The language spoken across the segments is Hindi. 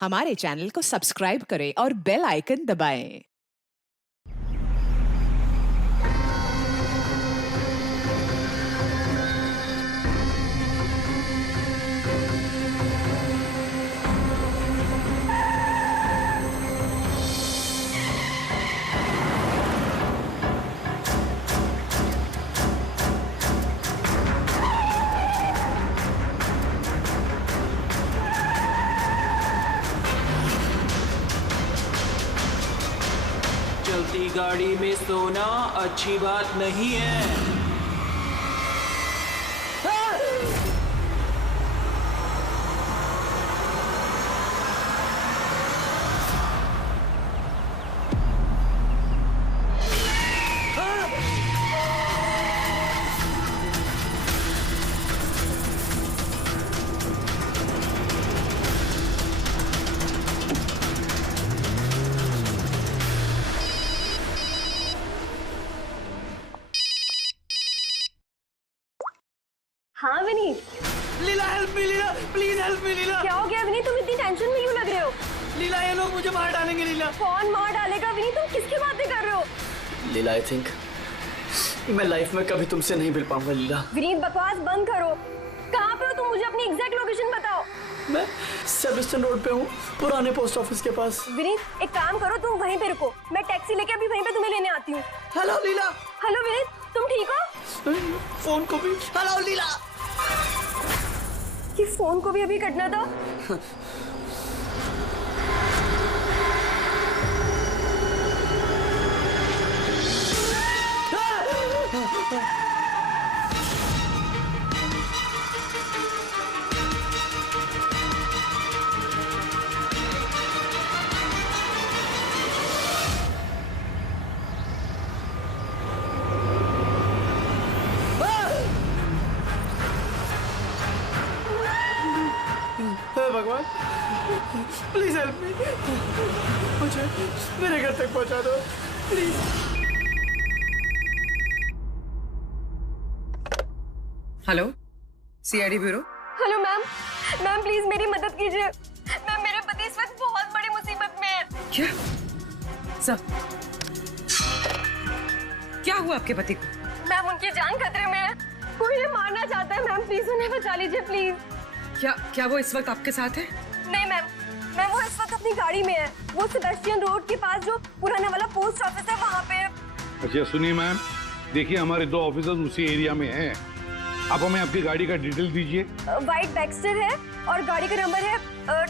हमारे चैनल को सब्सक्राइब करें और बेल आइकन दबाएं। चलती गाड़ी में सोना अच्छी बात नहीं है। हाँ Vineet. Leela help me, Leela please help me Leela. क्या हो गया विनीत, तुम इतनी टेंशन में क्यों लग रहे हो? लीला ये लोग मुझे मार डालेंगे लीला। कौन मार डालेगा विनीत, तुम किसकी बातें कर रहे हो? लीला आई थिंक मैं लाइफ में कभी तुमसे नहीं मिल पाऊंगा लीला। विनीत बकवास बंद करो। कहाँ पे हो तुम, मुझे अपनी एग्जैक्ट लोकेशन बताओ। मैं सेबेस्टियन रोड पे हूँ, पुराने पोस्ट ऑफिस के पास। विनीत एक काम करो, तुम वहीं पे रुको, मैं टैक्सी लेके अभी वहीं पे तुम्हें लेने आती हूँ। हेलो लीला। हेलो विनीत, तुम ठीक हो? फोन को भी हेलो लीला। ये फोन को भी अभी कटना था। भगवान प्लीज हेल्प मी, मुझे मेरे घर तक पहुंचा दो please. Hello, CID bureau. Hello ma'am, ma'am please मेरी मदद कीजिए। मैम मेरे पति इस वक्त बहुत बड़ी मुसीबत में है। क्या सब क्या हुआ आपके पति को? मैम उनकी जान खतरे में है, कोई उन्हें मारना चाहता है। मैम प्लीज उन्हें बचा लीजिए प्लीज। क्या वो इस वक्त आपके साथ है? नहीं मैम, मैम वो इस वक्त अपनी गाड़ी में है। वो सेबेस्टियन रोड के पास जो पुराना वाला पोस्ट ऑफिस है वहाँ पे है। अच्छा सुनिए मैम, देखिए हमारे 2 ऑफिसर्स उसी एरिया में हैं। आप हमें आपकी गाड़ी का डिटेल दीजिए। वाइट बैक्स्टर है और गाड़ी का नंबर है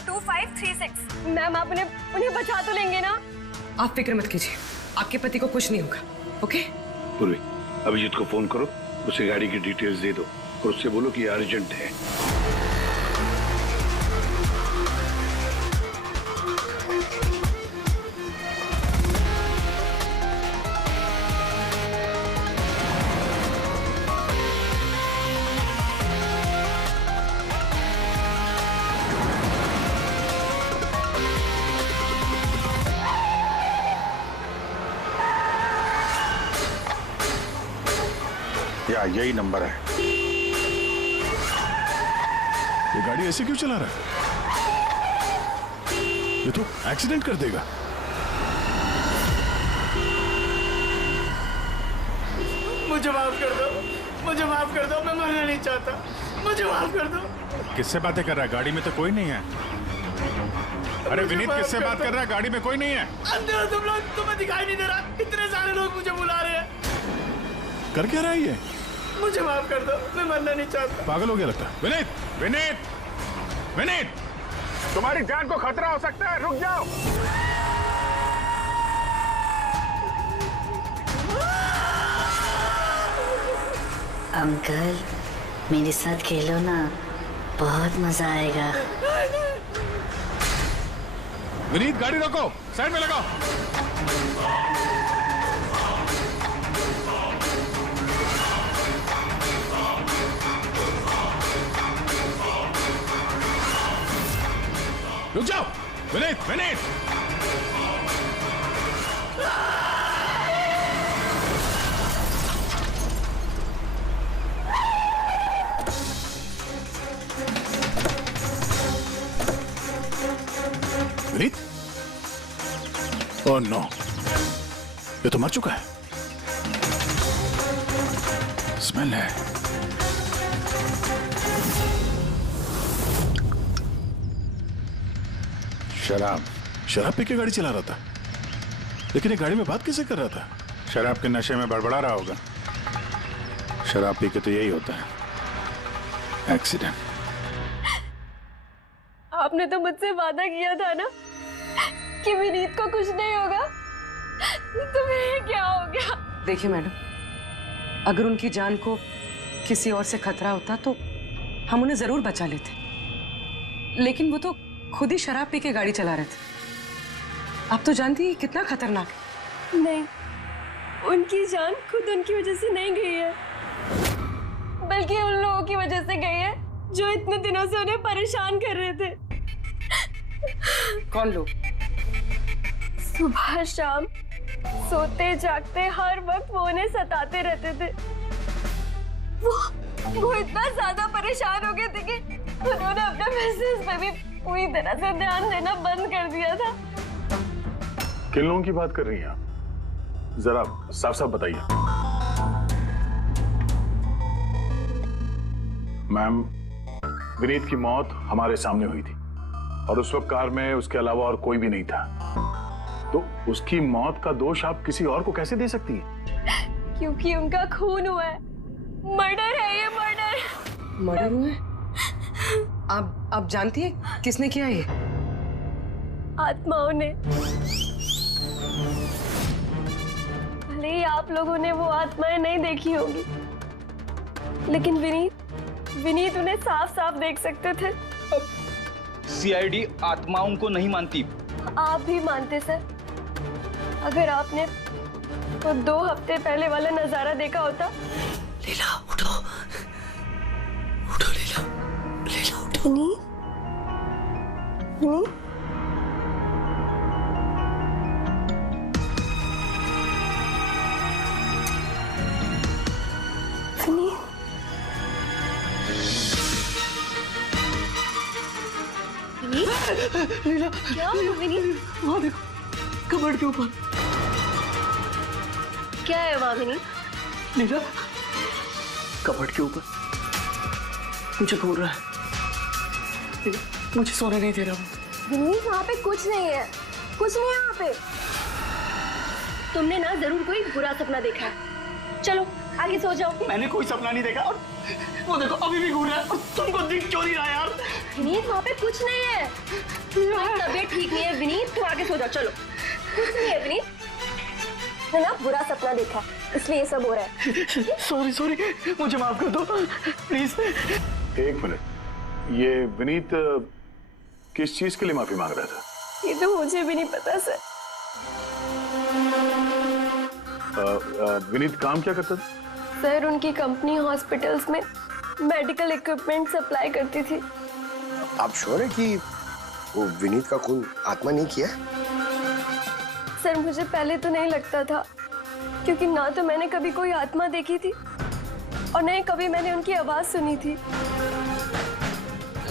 2536। मैम आप उन्हें बचा तो लेंगे ना? आप फिक्र मत कीजिए, आपके पति को कुछ नहीं होगा। ओके पूर्वी, अभिजीत को फोन करो, उसे गाड़ी की डिटेल्स दे दो और उससे बोलो कि अर्जेंट है। या यही नंबर है। ये गाड़ी ऐसे क्यों चला रहा है? ये तो एक्सीडेंट कर देगा। मुझे माफ कर दो, मुझे माफ कर दो, मैं मरना नहीं चाहता, मुझे माफ कर दो। किससे बातें कर रहा है? गाड़ी में तो कोई नहीं है। अरे विनीत, किससे बात कर रहा है? गाड़ी में कोई नहीं है। अंधे हो तुम लोग, तुम्हें दिखाई नहीं दे रहा? इतने सारे लोग मुझे बुला रहे हैं। कर क्या रहा है ये? मुझे माफ कर दो, मैं मरना नहीं चाहता। पागल हो गया लगता है। विनीत, विनीत, विनीत, तुम्हारी जान को खतरा हो सकता है, रुक जाओ। अंकल मेरे साथ खेलो ना, बहुत मजा आएगा। विनीत गाड़ी रोको, साइड में लगाओ। रुक जाओ विनीत, विनीत। विनीत? ओह नो, ये तो मर चुका है। स्मेल है। शराब पी के गाड़ी चला रहा था, लेकिन ये गाड़ी में बात कैसे कर रहा था? शराब के नशे में बड़बड़ा रहा होगा। शराब पी के तो यही होता है, एक्सीडेंट। आपने तो मुझसे वादा किया था ना कि विनीत को कुछ नहीं होगा, तो फिर क्या हो गया? देखिए मैडम, अगर उनकी जान को किसी और से खतरा होता तो हम उन्हें जरूर बचा लेते, लेकिन वो तो खुद ही शराब पी के गाड़ी चला रहे थे। आप तो जानती हैं कितना खतरनाक है। नहीं, उनकी जान खुद उनकी वजह से नहीं गई है, बल्कि उन लोगों की वजह से गई है जो इतने दिनों से उन्हें परेशान कर रहे थे। कौन लोग? सुबह शाम सोते जागते हर वक्त वो उन्हें सताते रहते थे। वो इतना ज्यादा परेशान हो गए थे कि उन्होंने अपने बिजनेस पे भी पूरी तरह से ध्यान देना बंद कर दिया था। किन लोगों की बात कर रही हैं आप? जरा साफ साफ बताइए। मैम, विनीत की मौत हमारे सामने हुई थी और उस वक्त कार में उसके अलावा और कोई भी नहीं था, तो उसकी मौत का दोष आप किसी और को कैसे दे सकती हैं? क्योंकि उनका खून हुआ है। मर्डर है ये, मर्डर। मर्डर हुआ है? आप जानती है किसने किया ये? आत्माओं ने। भले ही आप लोगों ने वो आत्माएं नहीं देखी होगी, लेकिन विनीत उन्हें साफ साफ देख सकते थे। सीआईडी आत्माओं को नहीं मानती। आप भी मानते सर। अगर आपने वो 2 हफ्ते पहले वाला नजारा देखा होता। लीला उठो, उठो लीला, लीला उठो। विनीत, लीला, क्या हुआ विनीत? वहाँ देखो, कबर्ड के ऊपर। क्या है वहाँ विनीत? लीला, कबर्ड के ऊपर मुझे घूर रहा है। लीला, मुझे सोने नहीं दे रहा वो। विनीत, वहाँ पे कुछ नहीं है, कुछ नहीं है वहाँ पे। तुमने ना जरूर कोई बुरा सपना देखा है। चलो आगे सो जाओ। मैंने कोई सपना नहीं देखा और वो देखो अभी भी घूर रहा है और तुमको दिख क्यों नहीं रहा यार? विनीत, वहाँ पे कुछ नहीं है। तुम्हारी तबीयत ठीक नहीं है विनीत, तुम आगे सो जाओ। चलो, कुछ नहीं है विनीत, मैंने ना बुरा सपना देखा इसलिए ये सब हो रहा है। सॉरी, मुझे माफ कर दो प्लीज। एक मिनट, ये विनीत किस चीज के लिए माफी मांग रहा था? ये तो मुझे भी नहीं पता सर। विनीत काम क्या करता था? सर, उनकी कंपनी हॉस्पिटल्स में मेडिकल इक्विपमेंट सप्लाई करती थी। आप श्योर है कि वो विनीत का खून आत्मा नहीं किया? सर, मुझे पहले तो नहीं लगता था, क्योंकि ना तो मैंने कभी कोई आत्मा देखी थी और नहीं कभी मैंने उनकी आवाज सुनी थी।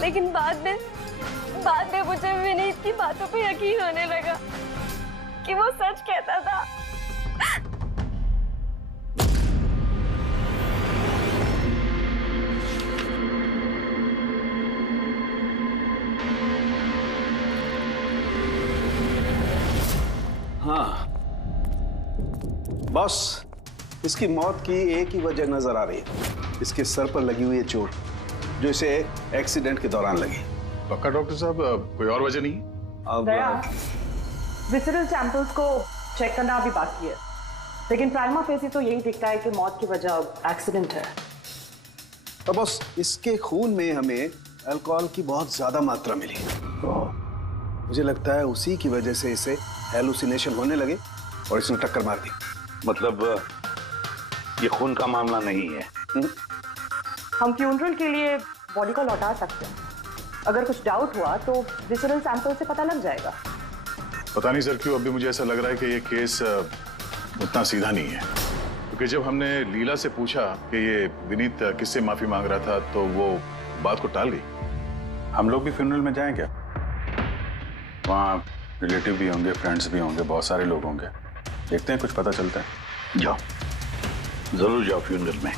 लेकिन बाद में मुझे विनीत की बातों पे यकीन होने लगा कि वो सच कहता था। हाँ बॉस, इसकी मौत की एक ही वजह नजर आ रही है, इसके सर पर लगी हुई है चोट जो इसे एक्सीडेंट के दौरान लगी। पक्का डॉक्टर साहब, कोई और वजह नहीं? अब विसरल सैंपल्स को चेक करना अभी बाकी है, लेकिन प्राइमा फेसी तो यही दिखता है कि मौत की वजह एक्सीडेंट है। तो बॉस, इसके खून में हमें अल्कोहल की बहुत ज्यादा मात्रा मिली, मुझे लगता है उसी की वजह से इसे हेलुसिनेशन होने लगे और इसने टक्कर मार दी। मतलब ये खून का मामला नहीं है। हम फ्यूनरल के लिए बॉडी को लौटा सकते हैं, अगर कुछ डाउट हुआ तो विसरल सैंपल से पता लग जाएगा। पता नहीं सर क्यों अभी मुझे ऐसा लग रहा है कि ये केस उतना सीधा नहीं है, क्योंकि जब हमने लीला से पूछा कि ये विनीत किससे माफी मांग रहा था तो वो बात को टाल गई। हम लोग भी फ्यूनरल में जाएं क्या? वहाँ रिलेटिव भी होंगे, फ्रेंड्स भी होंगे, बहुत सारे लोग होंगे। देखते हैं कुछ पता चलता है। जाओ, जरूर जाओ फ्यूनरल में।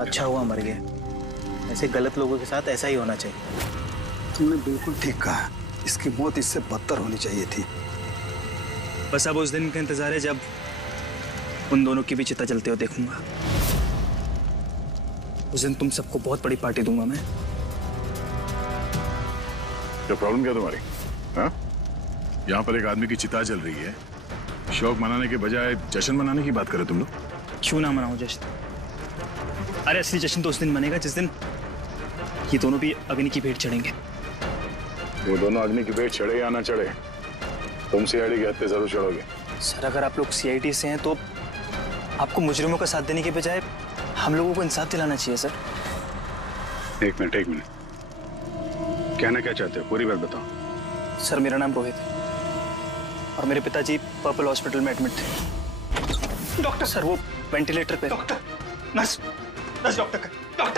अच्छा हुआ मर गया। ऐसे गलत लोगों के साथ ऐसा ही होना चाहिए। तुमने बिल्कुल ठीक कहा, इसकी मौत इससे बदतर होनी चाहिए थी। बस अब उस दिन का इंतजार है जब उन दोनों की भी चिता जलते हुए देखूंगा। उस दिन तुम सबको बहुत बड़ी पार्टी दूंगा मैं। क्या प्रॉब्लम क्या तुम्हारी? हाँ? यहाँ पर एक आदमी की चिता जल रही है, शौक मनाने के बजाय जश्न मनाने की बात करो तुम लोग। क्यों ना मनाऊं जश्न? अरे असली जश्न तो उस दिन मनेगा जिस दिन ये दोनों भी अग्नि की भेंट चढ़ेंगे। वो दोनों अग्नि की भेंट चढ़े या ना चढ़े, तुम सीआईडी के हत्थे जरूर चढ़ोगे। सर अगर आप लोग सीआईडी से हैं तो आपको मुजरिमों का साथ देने के बजाय हम लोगों को इंसाफ दिलाना चाहिए सर। एक मिनट, कहना क्या चाहते हो? पूरी बात बताओ। सर मेरा नाम रोहित है और मेरे पिताजी पर्पल हॉस्पिटल में एडमिट थे। डॉक्टर सर वो वेंटिलेटर पे। डॉक्टर, नर्स डॉक्टर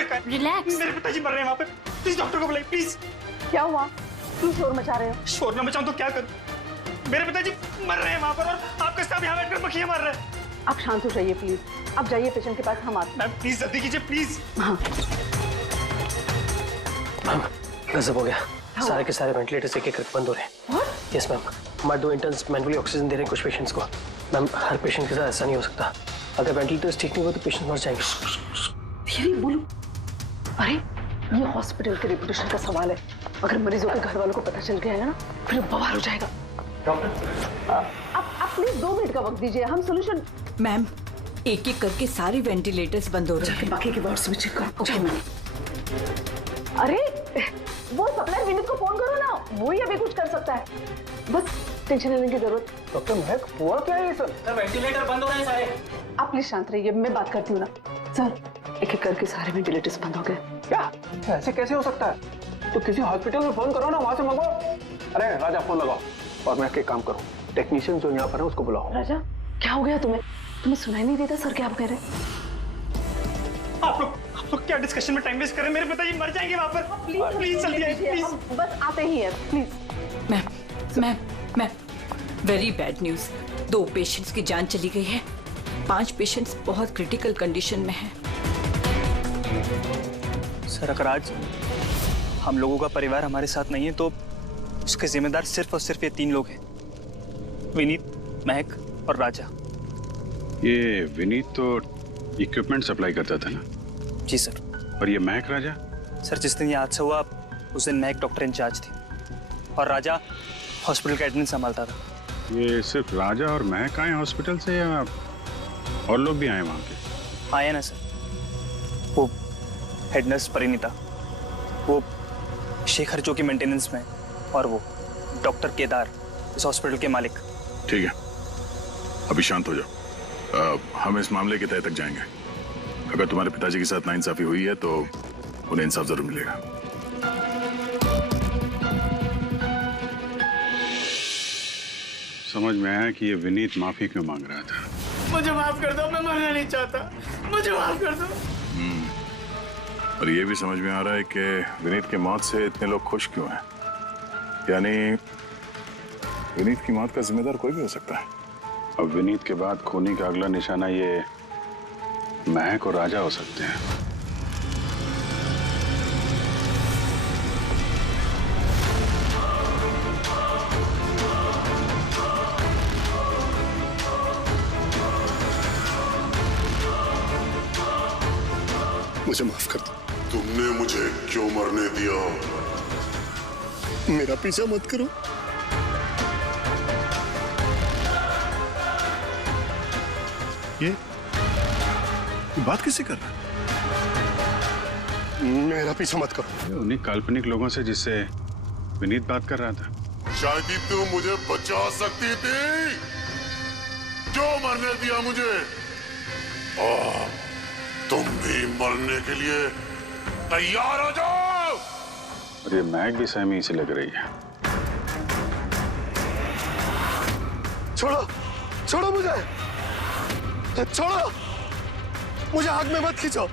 का रिलैक्स। मेरे पिताजी मर रहे हैं वहाँ पे, प्लीज डॉक्टर को बुलाइए प्लीज। क्या हुआ? क्यों शोर मचा रहे हो? शोर न मचाऊं तो क्या करूं? मेरे पिताजी मर रहे हैं वहाँ पर और आपके साथ यहाँ बैठकर मक्खियाँ मार रहे हैं। आप शांत हो जाइए प्लीज। आप जाइए पेशेंट के पास, हम आते हैं। मैम प्लीज जल्दी कीजिए प्लीज। हाँ मैम गजब हो गया, सारे के सारे वेंटिलेटर्स एक एक करके बंद हो रहे हैं। यस मैम, हमारे 2 इंटर्न्स मैनुअली ऑक्सीजन दे रहे हैं कुछ पेशेंट्स को। मैम हर पेशेंट के साथ ऐसा नहीं हो सकता, अगर वेंटिलेटर्स ठीक नहीं हुआ तो पेशेंट मर जाएंगे। धीरे बोलो। अरे ये हॉस्पिटल के रेपुटेशन का सवाल है, अगर मरीजों के घर वालों को पता चल गया है ना फिर बवाल हो जाएगा। डॉक्टर आप प्लीज 2 मिनट का वक्त दीजिए, हम सोल्यूशन। मैम एक एक करके सारे वेंटिलेटर्स बंद हो रहे हैं। बाकी के वार्ड्स में चेक करो। Okay ma'am. अरे वो सप्लायर विनीत को फोन करो ना, वो ही अभी कुछ कर सकता है। बस टेंशन लेने की जरूरत। डॉक्टर महक, हुआ क्या है ये सर? सर वेंटिलेटर बंद हो रहे हैं सारे। आप प्लीज शांत रहिए, मैं बात करती हूँ ना। सर एक एक करके सारे वेंटिलेटर्स बंद हो गए। क्या ऐसे कैसे हो सकता है? तो किसी हॉस्पिटल में फोन करो ना, वहां से मंगवाओ। अरे राजा फोन लगाओ और मैं एक काम करूँ, टेक्नीशियन जो यहाँ पर है उसको बुलाओ। राजा क्या हो गया तुम्हें? तुम्हें सुनाई नहीं देता सर क्या आप कह रहे हैं? आप लोग क्या डिस्कशन में टाइम वेस्ट कर रहे हैं? मेरे पिताजी मर जाएंगे वहाँ पर। प्लीज जल्दी आइए प्लीज। हम बस आते ही हैं please. Ma'am very bad news. 2 patients की जान चली गई है, 5 पेशेंट्स बहुत क्रिटिकल कंडीशन में हैं। सर अगर आज हम लोगों का परिवार हमारे साथ नहीं है तो उसके जिम्मेदार सिर्फ और सिर्फ ये 3 लोग हैं, विनीत, महक और राजा। ये विनीत तो इक्विपमेंट सप्लाई करता था ना? जी सर। और ये महक राजा? सर जिस दिन ये हादसा हुआ उस दिन महक डॉक्टर इंचार्ज थी और राजा हॉस्पिटल का एडमिन संभालता था। ये सिर्फ राजा और महक आए हॉस्पिटल से या और लोग भी आए वहाँ के? आए ना सर, वो हेड नर्स परिणीता, वो शेखर जो कि मेंटेनेंस में है, और वो डॉक्टर केदार इस हॉस्पिटल के मालिक। ठीक है, अभी शांत हो जाओ। हम इस मामले के तह तक जाएंगे। अगर तुम्हारे पिताजी के साथ नाइंसाफी हुई है तो उन्हें इंसाफ जरूर मिलेगा। समझ में आया कि ये विनीत माफी क्यों मांग रहा था। मुझे माफ कर दो, मैं मरना नहीं चाहता, मुझे माफ कर दो। और ये भी समझ में आ रहा है कि विनीत की मौत से इतने लोग खुश क्यों हैं। यानी विनीत की मौत का जिम्मेदार कोई भी हो सकता है। अब विनीत के बाद खूनी का अगला निशाना ये महक और राजा हो सकते हैं। मुझे माफ कर दो। तुमने मुझे क्यों मरने दिया? मेरा पीछा मत करो। ये बात किससे कर रहा है? मेरा पीछा मत करो। उन्हीं काल्पनिक लोगों से जिससे विनीत बात कर रहा था। शायद ही तुम मुझे बचा सकती थी। क्यों मरने दिया मुझे? तुम भी मरने के लिए तैयार हो जाओ। और ये महक भी सहमी से लग रही है। छोड़ो, छोड़ो मुझे, छोड़ो मुझे, आग में मत खींचो।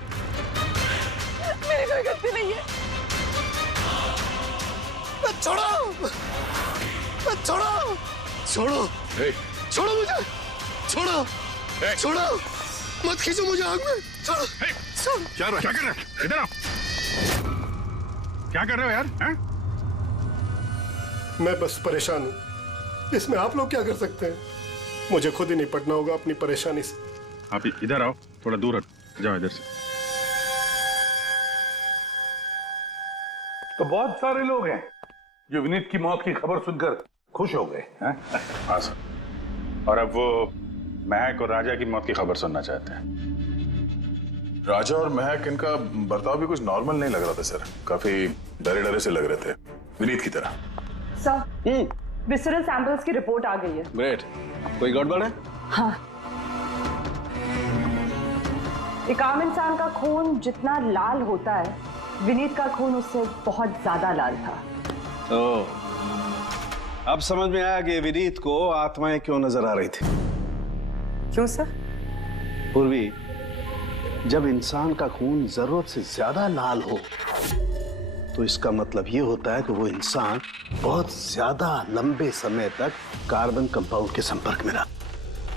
छोड़ो, छोड़ो, छोड़ो, छोड़ो मुझे, छोड़ो, छोड़ो, मत खींचो मुझे आग में, छोड़ो। क्या कर रहे हो? इधर आओ। क्या कर रहे हो यार? हैं? मैं बस परेशान हूँ, इसमें आप लोग क्या कर सकते हैं? मुझे खुद ही निपटना होगा अपनी परेशानी से। आप इधर आओ, थोड़ा दूर हट जाओ इधर से। तो बहुत सारे लोग हैं जो विनीत की मौत की खबर सुनकर खुश हो गए हैं। हाँ सर, और अब वो महक और राजा की मौत की खबर सुनना चाहते हैं। राजा और महक, इनका बर्ताव भी कुछ नॉर्मल नहीं लग रहा था सर। काफी डरे डरे से लग रहे थे, विनीत की तरह। सर, विसरल सैंपल्स की रिपोर्ट आ गई है। ग्रेट। कोई गड़बड़ है? हाँ। एक आम इंसान का खून जितना लाल होता है, विनीत का खून उससे बहुत ज्यादा लाल था। ओह, अब समझ में आया कि विनीत को आत्माएं क्यों नजर आ रही थी। क्यों सर? पूर्वी, जब इंसान का खून जरूरत से ज्यादा लाल हो तो इसका मतलब ये होता है कि वो इंसान बहुत ज्यादा लंबे समय तक कार्बन कंपाउंड के संपर्क में रहा,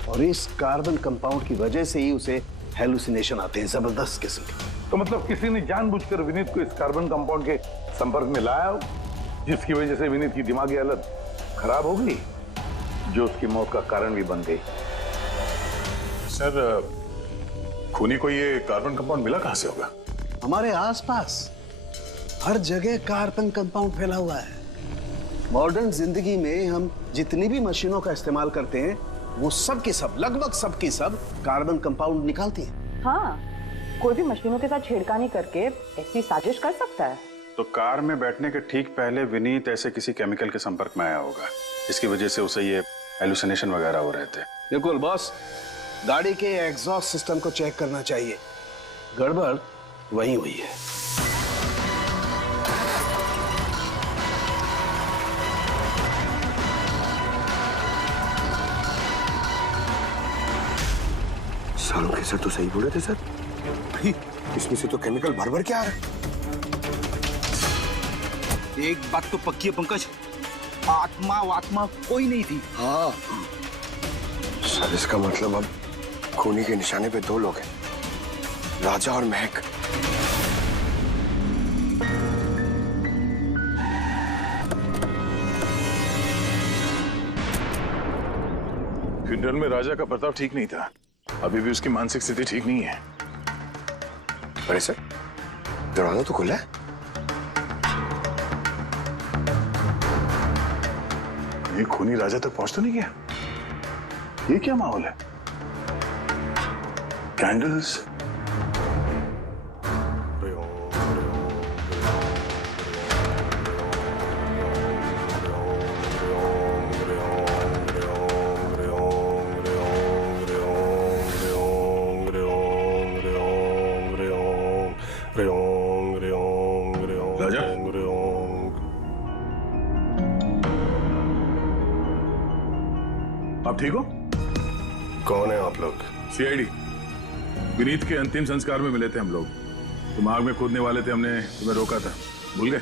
और इस कार्बन कंपाउंड की वजह से ही उसे हेलुसिनेशन आते हैं, जबरदस्त किस्म के। तो मतलब किसी ने जानबूझकर विनीत को इस कार्बन कंपाउंड के संपर्क में लाया हो, जिसकी वजह से विनीत की दिमागी हालत खराब हो गई, जो उसकी मौत का कारण भी बन गई। सर, खूनी को ये कार्बन कंपाउंड मिला कहां से होगा? हमारे आसपास हर जगह कार्बन कंपाउंड फैला हुआ है। मॉडर्न जिंदगी में हम जितनी भी मशीनों का इस्तेमाल करते हैं, वो सब की सब, लगभग सब की सब कार्बन कंपाउंड निकालती हैं। हाँ, कोई भी मशीनों के साथ छेड़खानी करके ऐसी साजिश कर सकता है। तो कार में बैठने के ठीक पहले विनीत ऐसे किसी केमिकल के संपर्क में आया होगा, इसकी वजह से उसे ये हेलुसिनेशन वगैरह हो रहे थे। बिल्कुल बॉस, गाड़ी के एग्जॉस्ट सिस्टम को चेक करना चाहिए, गड़बड़ वहीं हुई है। सालों के सर तो सही बोले थे सर, भाई इसमें से तो केमिकल भर भर के आ रहा है। एक बात तो पक्की है पंकज, आत्मा कोई नहीं थी। हाँ सर, इसका मतलब अब खूनी के निशाने पे दो लोग हैं, राजा और महक। फ्यूनरल में राजा का बर्ताव ठीक नहीं था, अभी भी उसकी मानसिक स्थिति ठीक नहीं है। अरे सर, दरवाजा तो खुला है। ये खूनी राजा तक पहुंच तो नहीं गया? ये क्या माहौल है? कैंडल्स, आप ठीक हो? कौन है आप लोग? सीआईडी। विनीत के अंतिम संस्कार में मिले थे हम लोग, तुम आग में कूदने वाले थे, हमने तुम्हें रोका था, भूल गए?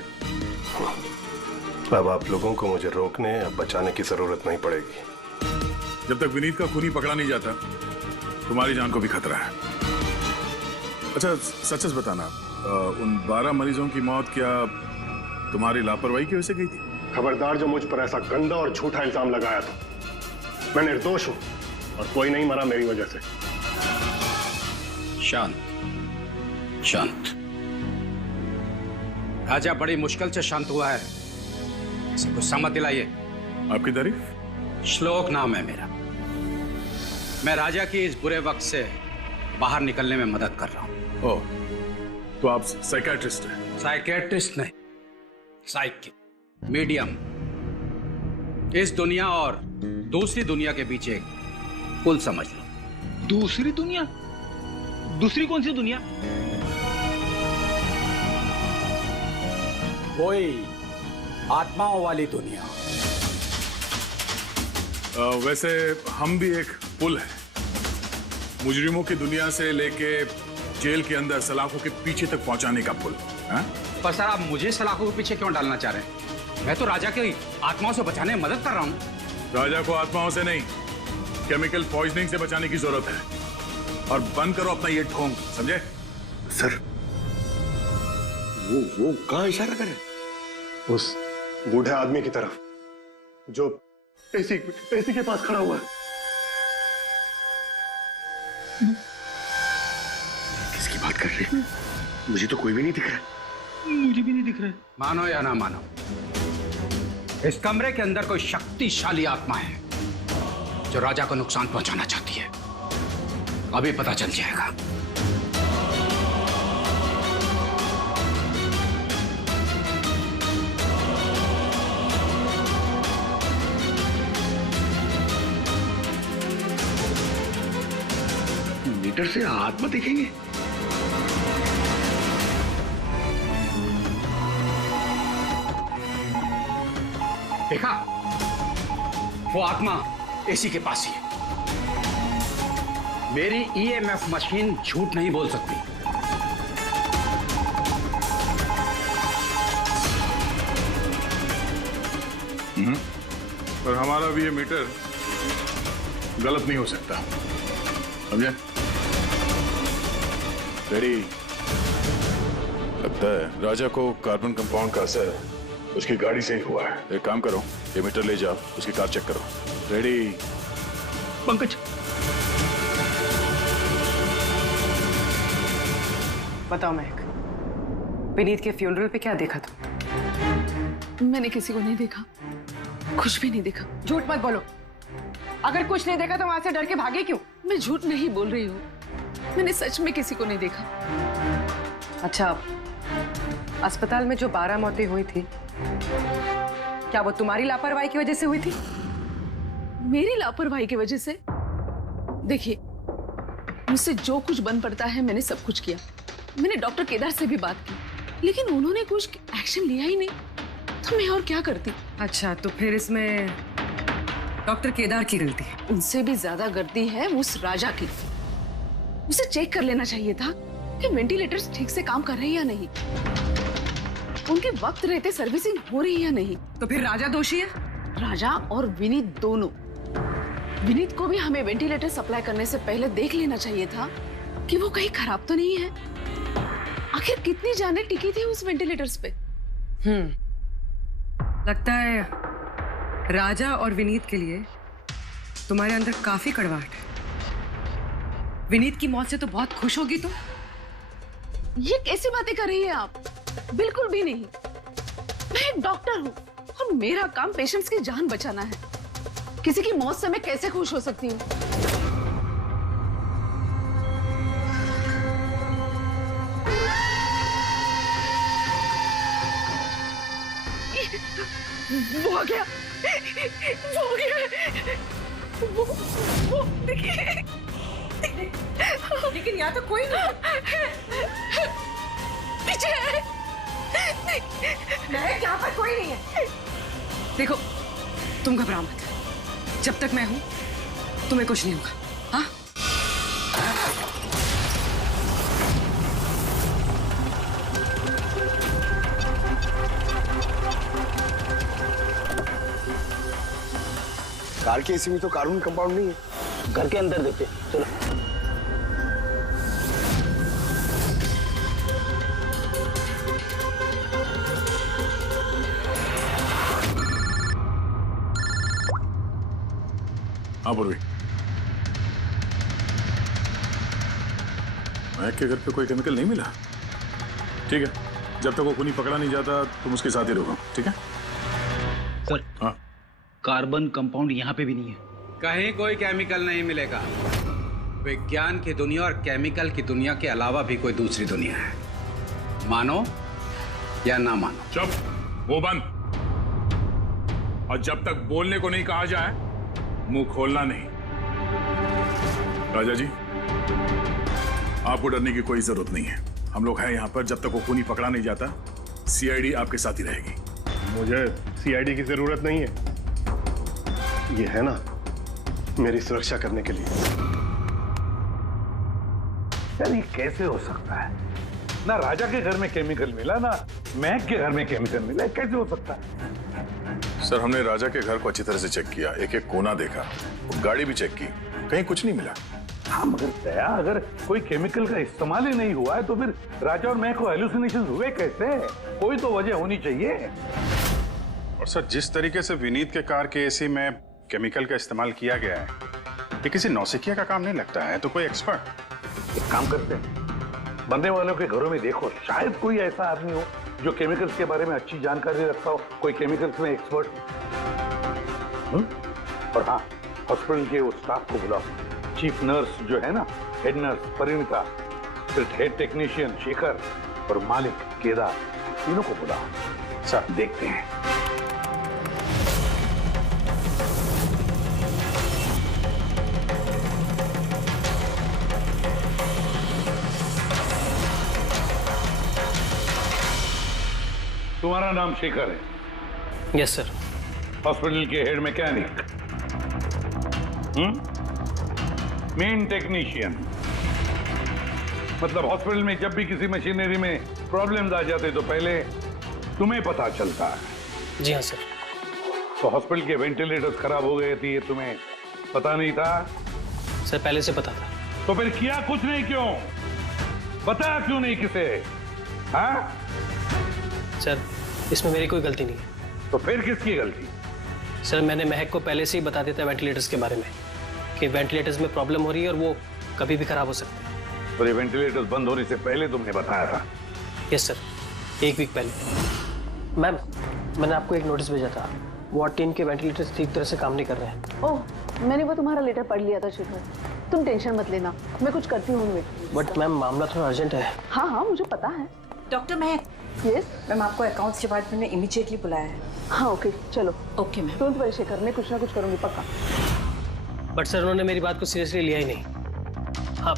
अब आप लोगों को मुझे रोकने या बचाने की जरूरत नहीं पड़ेगी। जब तक विनीत का खूनी पकड़ा नहीं जाता, तुम्हारी जान को भी खतरा है। अच्छा सच बताना, उन 12 मरीजों की मौत क्या तुम्हारी लापरवाही की वजह से गई थी? खबरदार जो मुझ पर ऐसा गंदा और झूठा इल्जाम लगाया था। मैं निर्दोष हूं और कोई नहीं मरा मेरी वजह से। शांत शांत। राजा बड़ी मुश्किल से शांत हुआ है, इसको समझ दिलाइए। आपकी तारीफ? श्लोक नाम है मेरा। मैं राजा की इस बुरे वक्त से बाहर निकलने में मदद कर रहा हूं। ओह, तो आप साइकियाट्रिस्ट हैं? साइकियाट्रिस्ट नहीं, साइकिक, मीडियम। इस दुनिया और दूसरी दुनिया के बीच एक पुल समझ लो। दूसरी दुनिया? दूसरी कौन सी दुनिया? वही आत्माओं वाली दुनिया। वैसे हम भी एक पुल है, मुजरिमों की दुनिया से लेके जेल के अंदर सलाखों के पीछे तक पहुंचाने का पुल। पर सर, आप मुझे सलाखों के पीछे क्यों डालना चाह रहे हैं? मैं तो राजा की आत्माओं से बचाने में मदद कर रहा हूँ। राजा को आत्माओं से नहीं, केमिकल पॉइजनिंग से बचाने की जरूरत है। और बंद करो अपना ये ढोंग, समझे? सर, वो कहाँ इशारा करे? उस बूढ़े आदमी की तरफ जो एसी के पास खड़ा हुआ है। किसकी बात कर रहे हैं? मुझे तो कोई भी नहीं दिख रहा। मुझे भी नहीं दिख रहा है। मानो या ना मानो, इस कमरे के अंदर कोई शक्तिशाली आत्मा है जो राजा को नुकसान पहुंचाना चाहती है। अभी पता चल जाएगा। मीटर से आत्मा देखेंगे? देखा, वो आत्मा एसी के पास ही है। मेरी ईएमएफ मशीन झूठ नहीं बोल सकती। पर हमारा भी ये मीटर गलत नहीं हो सकता, समझे? डैडी, लगता है राजा को कार्बन कंपाउंड का असर उसकी गाड़ी से ही हुआ है। एक काम करो, ये मीटर ले जाओ, उसकी कार चेक करो। रेडी? पंकज, बताओ महक, विनीत के फ्यूनरल पे क्या देखा तुम? मैंने किसी को नहीं देखा, कुछ भी नहीं देखा। झूठ मत बोलो। अगर कुछ नहीं देखा तो वहां से डर के भागे क्यों? मैं झूठ नहीं बोल रही हूँ, मैंने सच में किसी को नहीं देखा। अच्छा, अस्पताल में जो 12 मौतें हुई थी, क्या वो तुम्हारी लापरवाही की वजह से हुई थी? मेरी लापरवाही की वजह से? देखिए, मुझसे जो कुछ बन पड़ता है मैंने सब कुछ किया। मैंने डॉक्टर केदार से भी बात की, लेकिन उन्होंने कुछ एक्शन लिया ही नहीं, तो मैं और क्या करती? अच्छा, तो फिर इसमें डॉक्टर केदार की गलती है? उनसे भी ज्यादा गलती है उस राजा की। उसे चेक कर लेना चाहिए था कि वेंटिलेटर्स ठीक से काम कर रहे हैं या नहीं, उनके वक्त रहते सर्विसिंग हो रही है या नहीं। तो फिर राजा दोषी है? राजा और विनीत दोनों। विनीत को भी हमें वेंटिलेटर सप्लाई करने से पहले देख लेना चाहिए था कि वो कहीं खराब तो नहीं है। आखिर कितनी जानें टिकी थी उस वेंटिलेटर्स पे? लगता है राजा और विनीत के लिए तुम्हारे अंदर काफी कड़वाहट है। विनीत की मौत से तो बहुत खुश होगी तुम। ये कैसी बातें कर रही हैं आप? बिल्कुल भी नहीं। मैं एक डॉक्टर हूँ और मेरा काम पेशेंट्स की जान बचाना है। किसी की मौत से मैं कैसे खुश हो सकती हूँ? वो आ गया, वो आ गया, वो देखिए। लेकिन यहाँ तो कोई नहीं। पीछे है। यहाँ पर कोई नहीं है। देखो, तुम घबराओ मत। जब तक मैं हूं तुम्हें कुछ नहीं होगा। हाँ? कार के एसी में तो कार्बन कंपाउंड नहीं है। घर के अंदर देखते, चलो। हाँ पूर्वी, महक के घर पे कोई केमिकल नहीं मिला? ठीक है, जब तक वो खूनी पकड़ा नहीं जाता तुम उसके साथ ही रहो, ठीक है? सर, हाँ, कार्बन कंपाउंड यहाँ पे भी नहीं है। कहीं कोई केमिकल नहीं मिलेगा। विज्ञान की दुनिया और केमिकल की दुनिया के अलावा भी कोई दूसरी दुनिया है, मानो या ना मानो। चुप, वो बंद। और जब तक बोलने को नहीं कहा जाए मुंह खोलना नहीं। राजा जी, आपको डरने की कोई जरूरत नहीं है। हम लोग हैं यहाँ पर, जब तक वो खूनी पकड़ा नहीं जाता सीआईडी आपके साथ ही रहेगी। मुझे सीआईडी की जरूरत नहीं है, ये है ना मेरी सुरक्षा करने के लिए। यार ये कैसे हो सकता है? ना राजा के घर में केमिकल मिला, ना महक के घर में केमिकल मिला, कैसे हो सकता है? सर हमने राजा के घर को अच्छी तरह से चेक किया, एक एक कोना देखा, गाड़ी भी चेक की, कहीं कुछ नहीं मिला। हाँ मगर दया, अगर कोई केमिकल का इस्तेमाल ही नहीं हुआ है तो फिर राजा और मैं को हेलुसिनेशन हुए कैसे? कोई तो वजह होनी चाहिए। और सर जिस तरीके से विनीत के कार के एसी में केमिकल का इस्तेमाल किया गया है, ये किसी नौसिखिया का काम नहीं लगता है, तो कोई एक्सपर्ट। एक काम करते हैं, बनने वालों के घरों में देखो, शायद कोई ऐसा आदमी हो जो केमिकल्स के बारे में अच्छी जानकारी रखता हो, कोई केमिकल्स में एक्सपर्ट। और हाँ, हॉस्पिटल के उस स्टाफ को बुलाओ, चीफ नर्स जो है ना, हेड नर्स परिणीता, फिर हेड टेक्नीशियन शेखर और मालिक केदार, तीनों को बुलाओ। सर देखते हैं। तुम्हारा नाम शेखर है? Yes sir. हॉस्पिटल के हेड मैकेनिक, मेन टेक्नीशियन, मतलब हॉस्पिटल में जब भी किसी मशीनरी में प्रॉब्लम्स आ जाते तो पहले तुम्हें पता चलता है। जी हाँ सर। तो हॉस्पिटल के वेंटिलेटर्स खराब हो गए थे, ये तुम्हें पता नहीं था? सर पहले से पता था। तो फिर किया कुछ नहीं क्यों? बताया क्यों नहीं किसे? हाँ सर इसमें मेरी कोई गलती नहीं है। तो फिर किसकी गलती? सर मैंने महक को पहले से ही बता दिया था वेंटिलेटर्स के बारे में, कि वेंटिलेटर्स में प्रॉब्लम हो रही है और वो कभी भी खराब हो सकते हैं। तो ये वेंटिलेटर्स बंद होने से पहले तुमने बताया था? यस सर, 1 वीक पहले। मैम मैंने आपको एक नोटिस भेजा था, वार्ड 3 के वेंटिलेटर्स ठीक तरह से काम नहीं कर रहे हैं। ओह, मैंने वो तुम्हारा लेटर पढ़ लिया था शेखर, तुम टेंशन मत लेना, मैं कुछ करती हूँ। बट मैम मामला थोड़ा अर्जेंट है। हाँ हाँ मुझे पता है। डॉक्टर महक। यस मैम, आपको अकाउंट्स डिपार्टमेंट में इमीडिएटली बुलाया है। हाँ ओके चलो। Okay ma'am. Don't worry Shekhar, मैं कुछ ना कुछ करूंगी पक्का। बट सर उन्होंने मेरी बात को सीरियसली लिया ही नहीं। हाँ,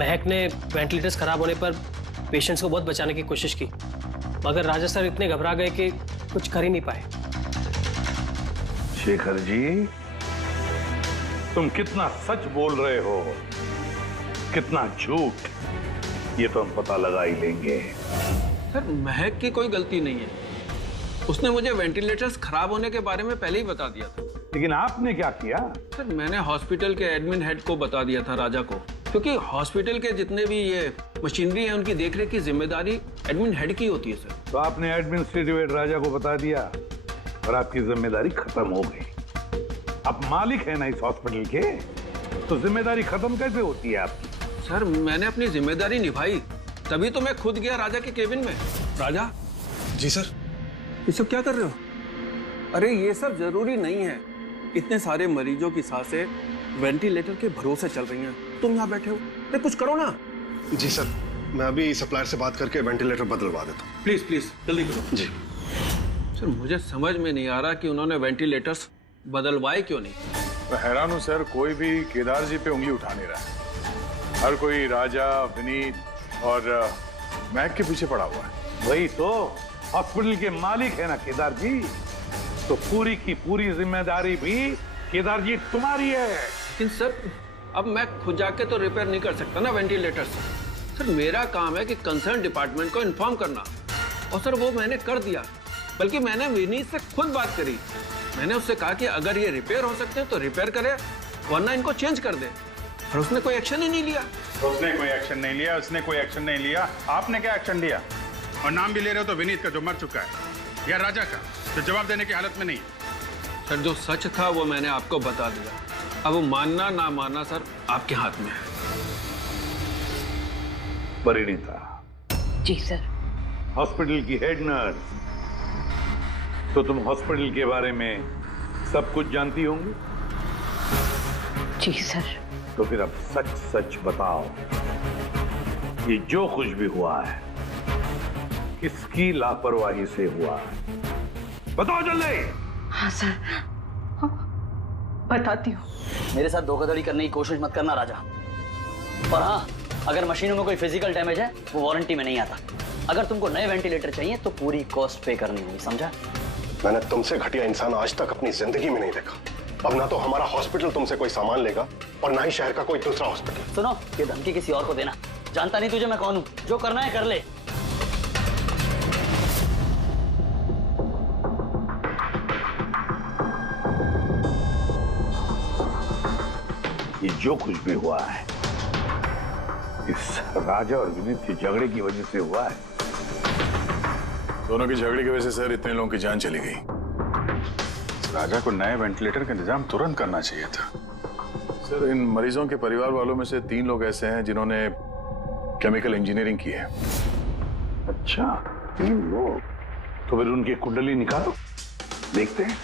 महक ने वेंटिलेटर्स खराब होने पर पेशेंट्स को बहुत बचाने की कोशिश की, मगर राजा सर इतने घबरा गए कि कुछ कर ही नहीं पाए। शेखर जी, तुम कितना सच बोल रहे हो, कितना झूठ, ये तो हम पता लगा ही लेंगे। सर महक की कोई गलती नहीं है, उसने मुझे वेंटिलेटर्स खराब होने के बारे में पहले ही बता दिया था। लेकिन आपने क्या किया? सर मैंने हॉस्पिटल के एडमिन हेड को बता दिया था, राजा को, क्योंकि हॉस्पिटल के जितने भी ये मशीनरी है उनकी देखरेख की जिम्मेदारी एडमिन हेड की होती है सर। तो आपने एडमिनिस्ट्रेटिव हेड राजा को बता दिया और आपकी जिम्मेदारी खत्म हो गई। आप मालिक है ना इस हॉस्पिटल के, तो जिम्मेदारी खत्म कैसे होती है आपकी? सर मैंने अपनी जिम्मेदारी निभाई, तभी तो मैं खुद गया राजा के केबिन में। राजा। जी सर। ये सब क्या कर रहे हो? अरे ये सब जरूरी नहीं है, इतने सारे मरीजों की सांसें वेंटिलेटर के भरोसे चल रही हैं, तुम यहाँ बैठे हो, तो कुछ करो ना। जी सर, मैं अभी सप्लायर से बात करके वेंटिलेटर बदलवा देता हूँ। प्लीज प्लीज जल्दी करो। जी सर मुझे समझ में नहीं आ रहा कि उन्होंने वेंटिलेटर्स बदलवाए क्यों नहीं। मैं हैरान हूँ सर, कोई भी केदार जी पे उंगली उठा नहीं रहा है। हर कोई राजा, विनीत और महक के पीछे पड़ा हुआ है। वही तो, हॉस्पिटल के मालिक है ना केदार जी, तो पूरी की पूरी जिम्मेदारी भी केदार जी तुम्हारी है। लेकिन सर अब मैं खुद जाके तो रिपेयर नहीं कर सकता ना वेंटिलेटर्स। सर मेरा काम है कि कंसर्न डिपार्टमेंट को इन्फॉर्म करना, और सर वो मैंने कर दिया। बल्कि मैंने विनीत से खुद बात करी, मैंने उससे कहा कि अगर ये रिपेयर हो सकते हैं तो रिपेयर करे, वरना इनको चेंज कर दे, और उसने कोई एक्शन ही नहीं लिया। उसने कोई एक्शन नहीं लिया, उसने कोई एक्शन नहीं लिया। आपने क्या एक्शन लिया? और नाम भी ले रहे हो तो विनीत का जो मर चुका है, या राजा का जो जवाब देने की हालत में नहीं है। सर जो सच था वो मैंने आपको बता दिया, अब मानना ना मानना सर आपके हाथ में है। परिणीता। जी सर। हॉस्पिटल की हेड नर्स, तो तुम हॉस्पिटल के बारे में सब कुछ जानती होंगी? जी सर। तो फिर अब सच सच बताओ, ये जो कुछ भी हुआ है किसकी लापरवाही से हुआ है? बताओ जल्दी। हाँ सर, हाँ, बताती हूँ। मेरे साथ धोखाधड़ी करने की कोशिश मत करना राजा। और हाँ, अगर मशीनों में कोई फिजिकल डैमेज है वो वारंटी में नहीं आता। अगर तुमको नए वेंटिलेटर चाहिए तो पूरी कॉस्ट पे करनी होगी, समझा? मैंने तुमसे घटिया इंसान आज तक अपनी जिंदगी में नहीं देखा। अब ना तो हमारा हॉस्पिटल तुमसे कोई सामान लेगा और ना ही शहर का कोई दूसरा हॉस्पिटल। सुनो, ये धमकी किसी और को देना, जानता नहीं तुझे मैं कौन हूँ, जो करना है कर ले। ये जो कुछ भी हुआ है इस राजा और विनीत के झगड़े की वजह से हुआ है। दोनों की झगड़े की वजह से सर इतने लोगों की जान चली गई। राजा को नए वेंटिलेटर का इंतजाम तुरंत करना चाहिए था। सर इन मरीजों के परिवार वालों में से 3 लोग ऐसे हैं जिन्होंने केमिकल इंजीनियरिंग की है। अच्छा 3 लोग, तो फिर उनकी कुंडली निकालो, देखते हैं।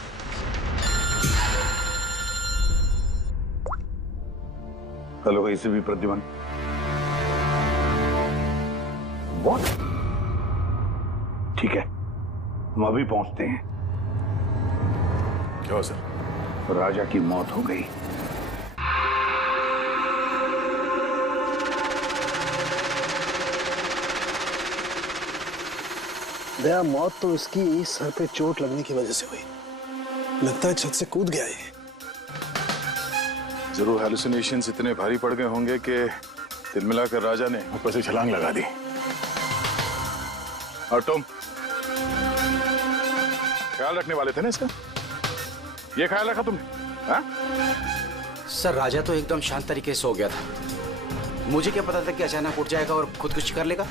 Hello ACP Pradyuman. बहुत ठीक है, हम अभी पहुंचते हैं। क्या सर? राजा की मौत हो गई। दया, मौत तो इसकी सर पे चोट लगने की वजह से हुई। लगता है छत से कूद गया ये। जरूर हेलुसिनेशंस इतने भारी पड़ गए होंगे कि तिल मिलाकर राजा ने ऊपर से छलांग लगा दी। और तुम ख्याल रखने वाले थे ना इसका? ये ख्याल रखा तुमने? हाँ? सर राजा तो एकदम शांत तरीके से सो गया था। मुझे क्या पता था कि अचानक उठ जाएगा और खुदकुशी कर लेगा।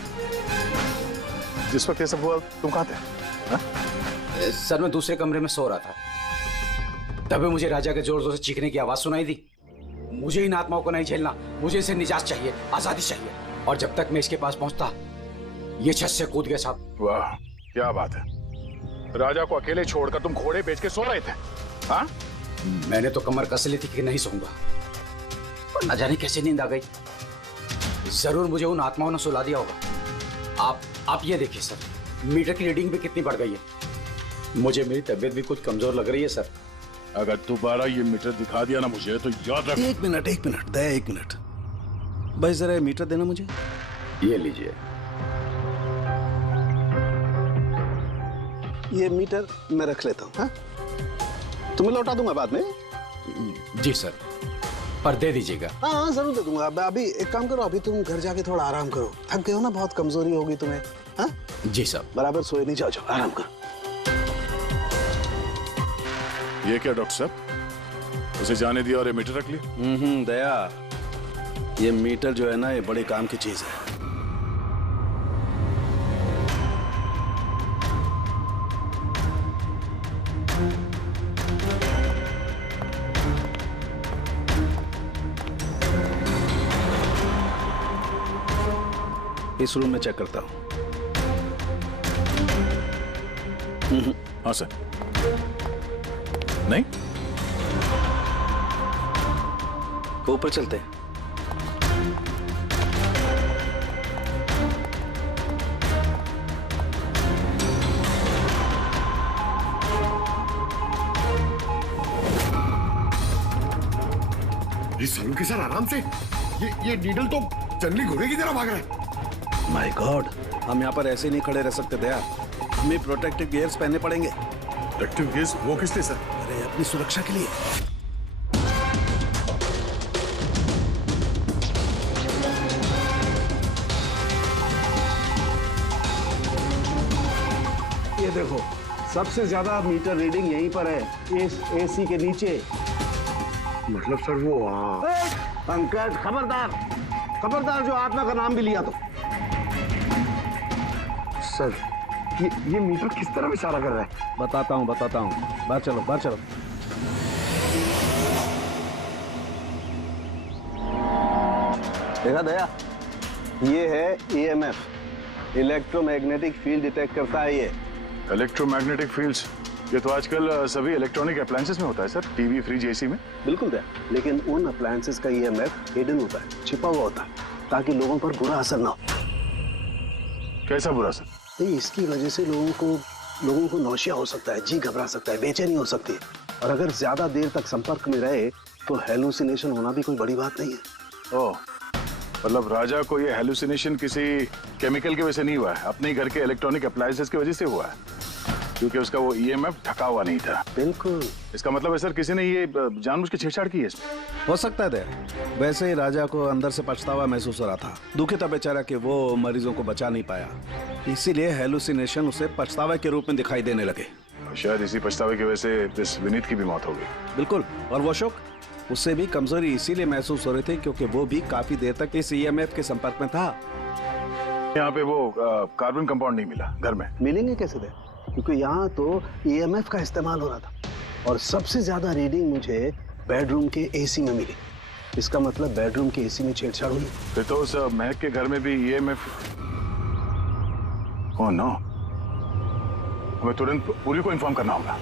जिस वक्त ये सब हुआ तुम कहाँ थे? हाँ? सर मैं दूसरे कमरे में सो रहा था, तभी मुझे राजा के जोर जोर से चीखने की आवाज सुनाई दी। मुझे इन आत्माओं को नहीं झेलना, मुझे इसे निजात चाहिए, आजादी चाहिए। और जब तक मैं इसके पास पहुंचता ये छत से कूद गया साहब। वाह क्या बात है, राजा को अकेले छोड़कर तुम घोड़े बेच के सो रहे थे? हाँ? मैंने तो कमर कस ली थी कि नहीं सोऊंगा, पर न जाने कैसे नींद आ गई। जरूर मुझे उन आत्माओं ने सुला दिया होगा। आप ये देखिए सर, मीटर की रीडिंग भी कितनी बढ़ गई है। मुझे मेरी तबीयत भी कुछ कमजोर लग रही है सर। अगर दोबारा ये मीटर दिखा दिया ना मुझे तो याद रख। एक मिनट दया, एक मिनट भाई, जरा मीटर देना मुझे। ये लीजिए। ये मीटर मैं रख लेता हूँ। हाँ? तुम्हें लौटा दूंगा बाद में। जी सर, पर दे दीजिएगा। हाँ जरूर दे दूंगा। अभी एक काम करो, अभी तुम घर जाके थोड़ा आराम करो। थक गए हो ना, बहुत कमजोरी होगी तुम्हें। हाँ? जी सर। बराबर सोए नहीं, जाओ आराम करो। ये क्या डॉक्टर साहब, उसे जाने दिया और ये मीटर रख लिया? दया, ये मीटर जो है ना, ये बड़े काम की चीज है। इस रूम में चेक करता हूं। हाँ सर। नहीं, ऊपर चलते हैं। ये सलून सर आराम से, ये नीडल तो जंगली घोड़े की तरह भाग रहा है। माय गॉड, हम यहाँ पर ऐसे नहीं खड़े रह सकते दया, हमें प्रोटेक्टिव गियर्स पहनने पड़ेंगे। Protective gears? वो किस लिए सर? अरे अपनी सुरक्षा के लिए। ये देखो, सबसे ज्यादा मीटर रीडिंग यहीं पर है, इस एसी के नीचे। मतलब सर वो पंकज, खबरदार जो आत्मा का नाम भी लिया तो। सर ये मीटर किस तरफ इशारा कर रहा है? बताता हूँ। बाहर चलो। देखा दया, ये है EMF, इलेक्ट्रोमैग्नेटिक फील्ड डिटेक्ट करता है ये। इलेक्ट्रोमैग्नेटिक फील्ड्स, ये तो आजकल सभी इलेक्ट्रॉनिक अप्लायंसेस में होता है सर, टीवी, फ्रिज, एसी में। बिल्कुल दया, लेकिन उन अप्लायंसेस का EMF हिडन होता है, छिपा हुआ होता है, ताकि लोगों पर बुरा असर ना हो। कैसा बुरा असर? इसकी वजह से लोगों को नौशिया हो सकता है, जी घबरा सकता है, बेचैनी हो सकती है, और अगर ज्यादा देर तक संपर्क में रहे तो हेलुसिनेशन होना भी कोई बड़ी बात नहीं है। ओह, मतलब राजा को ये हेलुसिनेशन किसी केमिकल की वजह से नहीं हुआ है, अपने घर के इलेक्ट्रॉनिक अप्लायंसेस की वजह से हुआ है, क्योंकि उसका वो EMF ढका हुआ नहीं था। बिल्कुल। इसका मतलब है सर किसी ने ये जानबूझ के छेड़छाड़ की है इसमें? हो सकता है दया, वैसे ही राजा को अंदर से पछतावा महसूस हो रहा था, दुखी था बेचारा कि वो मरीजों को बचा नहीं पाया, इसीलिए हेलुसिनेशन उसे पछतावे के रूप में दिखाई देने लगे। शायद इसी पछतावे की वजह से इस विनीत की भी मौत हो गई। बिल्कुल। और वो अशोक, उससे भी कमजोरी इसीलिए महसूस हो रही थी क्योंकि वो भी काफी देर तक इस ईएमएफ के संपर्क में था। यहाँ पे वो कार्बन कंपाउंड नहीं मिला घर में। मिलेंगे कैसे थे? क्योंकि यहाँ तो ईएमएफ का इस्तेमाल हो रहा था और सबसे ज्यादा रीडिंग मुझे बेडरूम के एसी में मिली। इसका मतलब बेडरूम के एसी में छेड़छाड़ हुई। फिर तो उस महक के घर में भी ईएमएफ। ओह नो, हमें तुरंत पूरी को इन्फॉर्म करना होगा।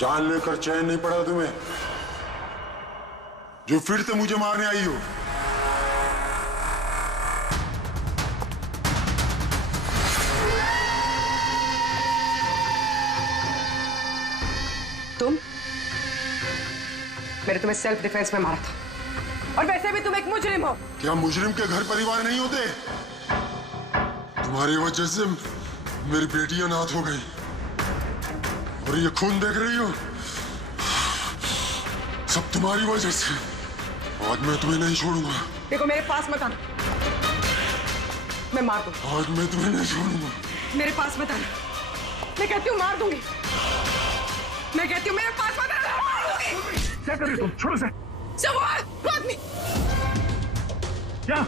जान लेकर चैन नहीं पड़ा तुम्हें, जो फिर से मुझे मारने आई हो। तुम? मैंने तुम्हें सेल्फ डिफेंस में मारा था और वैसे भी तुम एक मुजरिम हो। क्या मुजरिम के घर परिवार नहीं होते? तुम्हारी वजह से मेरी बेटी अनाथ हो गई और ये खून देख रही हो, सब तुम्हारी वजह से। आज मैं तुम्हें नहीं छोड़ूंगा। देखो मेरे पास मत आना, मैं मार दूंगा। आज मैं तुम्हें नहीं छोड़ूंगा। मेरे पास मत आना, मैं कहती हूँ मार दूंगी। मैं कहती हूँ मेरे पास मत आना, मार दूंगी। क्या कर रही हो तुम? छोड़ो से। सवाल आदमी। क्या?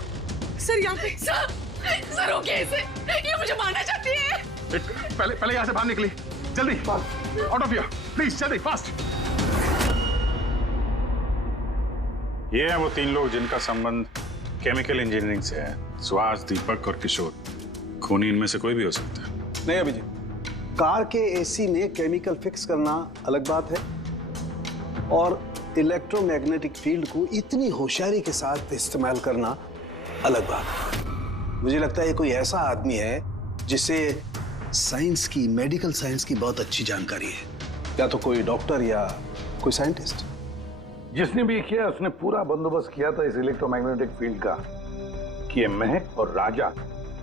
सर यहाँ पे। सर रोकिए इसे, ये मुझे मारना चाहती है। पहले यहाँ से बाहर निकली, जल्दी आउट ऑफ हियर प्लीज, जल्दी फास्ट। ये हैं वो 3 लोग जिनका संबंध केमिकल इंजीनियरिंग से है। सुहास, दीपक और किशोर। खूनी इनमें से कोई भी हो सकता है। नहीं अभिजीत, कार के एसी में केमिकल फिक्स करना अलग बात है और इलेक्ट्रोमैग्नेटिक फील्ड को इतनी होशियारी के साथ इस्तेमाल करना अलग बात है। मुझे लगता है ये कोई ऐसा आदमी है जिसे साइंस की, मेडिकल साइंस की बहुत अच्छी जानकारी है, या तो कोई डॉक्टर या कोई साइंटिस्ट। जिसने भी किया उसने पूरा बंदोबस्त किया था इस इलेक्ट्रोमैग्नेटिक फील्ड का कि ये महक और राजा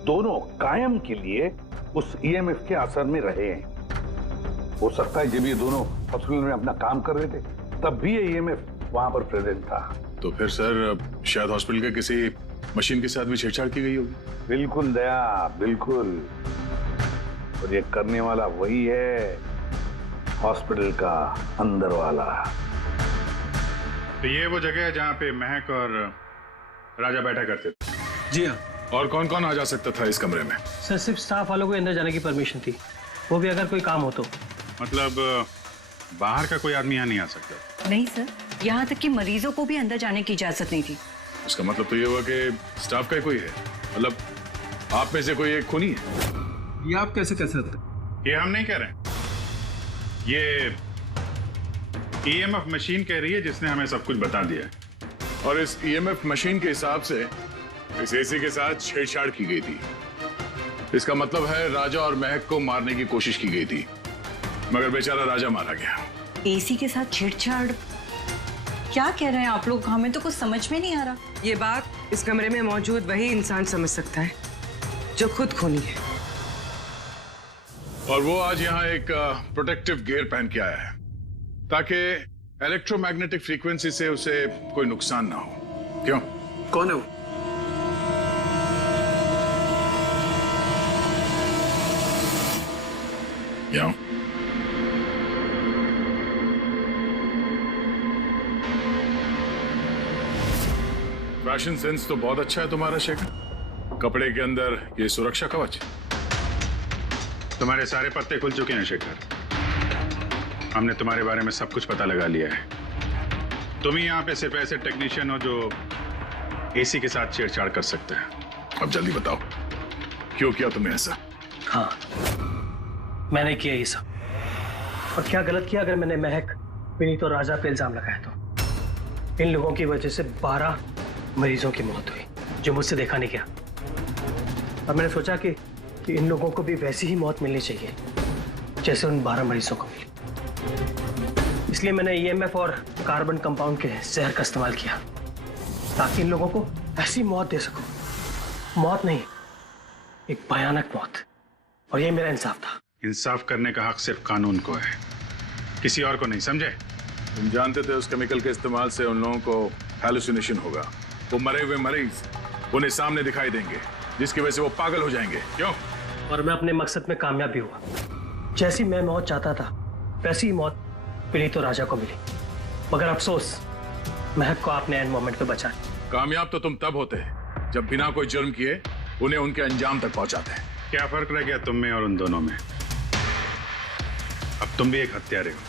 दोनों कायम के लिए उस ईएमएफ के असर में रहे हैं। हो सकता है जब ये दोनों हॉस्पिटल में अपना काम कर रहे थे तब भी ये ईएमएफ वहां पर प्रेजेंट था। तो फिर सर शायद हॉस्पिटल के किसी मशीन के साथ भी छेड़छाड़ की गई होगी। बिल्कुल दया, बिल्कुल। और ये करने वाला वही है, हॉस्पिटल का अंदर वाला। तो ये वो जगह है जहाँ पे महक और राजा बैठा करते थे। जी हाँ। और कौन कौन आ जा सकता था इस कमरे में? सर सिर्फ स्टाफ वालों को अंदर जाने की परमिशन थी, वो भी अगर कोई काम हो तो। मतलब बाहर का कोई आदमी यहाँ नहीं आ सकता? नहीं सर, यहाँ तक कि मरीजों को भी अंदर जाने की इजाजत नहीं थी। उसका मतलब तो ये हुआ कि स्टाफ का ही कोई है, मतलब आप में से कोई एक खूनी है। ये आप कैसे कह सकते? ये हम नहीं कह रहे, ये ईएमएफ मशीन कह रही है जिसने हमें सब कुछ बता दिया है। और इस ईएमएफ मशीन के हिसाब से इस एसी के साथ छेड़छाड़ की गई थी। इसका मतलब है राजा और महक को मारने की कोशिश की गई थी, मगर बेचारा राजा मारा गया। एसी के साथ छेड़छाड़? क्या कह रहे हैं आप लोग? हमें तो कुछ समझ में नहीं आ रहा। ये बात इस कमरे में मौजूद वही इंसान समझ सकता है जो खुद खूनी है। और वो आज यहाँ एक प्रोटेक्टिव गियर पहन के आया है ताकि इलेक्ट्रोमैग्नेटिक फ्रीक्वेंसी से उसे कोई नुकसान ना हो। क्यों? कौन है वो? यहाँ फैशन सेंस तो बहुत अच्छा है तुम्हारा शेखर। कपड़े के अंदर ये सुरक्षा कवच। तुम्हारे सारे पत्ते खुल चुके हैं शेखर। हमने तुम्हारे बारे में सब कुछ पता लगा लिया है। तुम ही यहाँ पे सिर्फ ऐसे टेक्नीशियन हो जो एसी के साथ छेड़छाड़ कर सकते हैं। अब जल्दी बताओ क्यों किया तुमने ऐसा? हाँ, मैंने किया ये सब। और क्या गलत किया अगर मैंने महक, विनीत और राजा पे इल्जाम लगाया तो? इन लोगों की वजह से 12 मरीजों की मौत हुई जो मुझसे देखा नहीं गया। और मैंने सोचा कि इन लोगों को भी वैसी ही मौत मिलनी चाहिए जैसे उन 12 मरीजों को मिली। इसलिए मैंने ईएमएफ और कार्बन कंपाउंड के जहर का इस्तेमाल किया ताकि इन लोगों को ऐसी मौत दे सकूं। मौत नहीं, एक भयानक मौत। और ये मेरा इंसाफ था। इंसाफ करने का हक सिर्फ कानून को है, किसी और को नहीं, समझे? तुम जानते थे उस केमिकल के इस्तेमाल से उन लोगों को हैलुसिनेशन होगा। वो मरे हुए मरीज उन्हें सामने दिखाई देंगे, जिसकी वजह से वो पागल हो जाएंगे। क्यों? और मैं अपने मकसद में कामयाब भी हुआ। जैसी मैं मौत चाहता था वैसी ही मौत विनीत और राजा को मिली। मगर अफसोस, महक को आपने एंड मोमेंट पे बचा। कामयाब तो तुम तब होते हैं जब बिना कोई जुर्म किए उन्हें उनके अंजाम तक पहुंचाते हैं। क्या फर्क रह गया तुम में और उन दोनों में? अब तुम भी एक हत्यारे हो।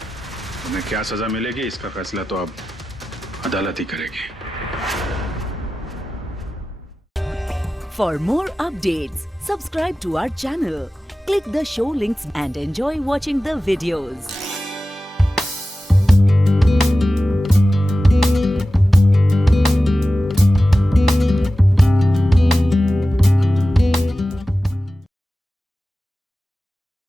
तुम्हें क्या सजा मिलेगी इसका फैसला तो अब अदालत ही करेगी। For more updates, subscribe to our channel, click the show links and enjoy watching the videos.